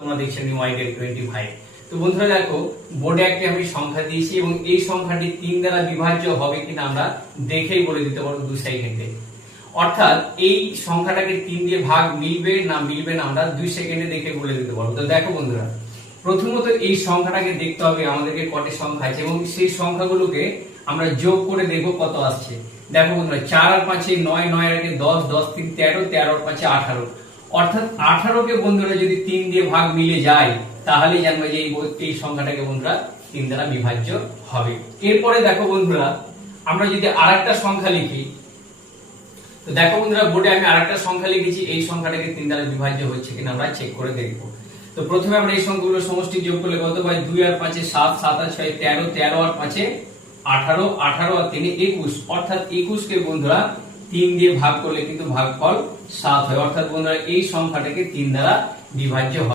তোমরা দেখছেন y25। তো বন্ধুরা দেখো, বোর্ডে একটা আমি সংখ্যা দিয়েছি এবং এই সংখ্যাটি 3 দ্বারা বিভাজ্য হবে কিনা আমরা দেখেই বলে দিতে পারবো 2 সেকেন্ডে। অর্থাৎ এই সংখ্যাটাকে 3 দিয়ে ভাগ মিলবে না আমরা 2 সেকেন্ডে দেখে বলে দিতে পারবো। তো দেখো বন্ধুরা, প্রথমত এই সংখ্যাটাকে দেখতে হবে আমাদেরকে কটি সংখ্যা আছে এবং সেই সংখ্যাগুলোকে আমরা যোগ করে দেখবো কত আসছে। দেখো বন্ধুরা, 4 আর 5 9, 9 আর 10, 10 3 13, 13 আর 5 18। অর্থাৎ 18 কে বন্ধুরা যদি 3 দিয়ে ভাগ মিলে যায় তাহলে জানবো যে এই সংখ্যাটাকে বন্ধুরা 3 দ্বারা বিভাজ্য হবে। এরপরে দেখো বন্ধুরা, আমরা যদি আরেকটা সংখ্যা লিখি, তো দেখো বন্ধুরা বোর্ডে আমি আরেকটা সংখ্যা লিখেছি, এই সংখ্যাটাকে 3 দ্বারা বিভাজ্য হচ্ছে কিনা আমরা চেক করে দেখব। তো প্রথমে আমরা এই সংখ্যাগুলোর সমষ্টি যোগ করলে কত পাই? 2 আর 5 7, 7 আর 6 13, 13 আর 5 18, 18 আর 3 21। অর্থাৎ 21 কে বন্ধুরা 3 দিয়ে ভাগ করলে কিন্তু ভাগফল 7 হয়। অর্থাৎ বন্ধুরা এই সংখ্যাটাকে 3 দ্বারা বিভাজ্য হয়।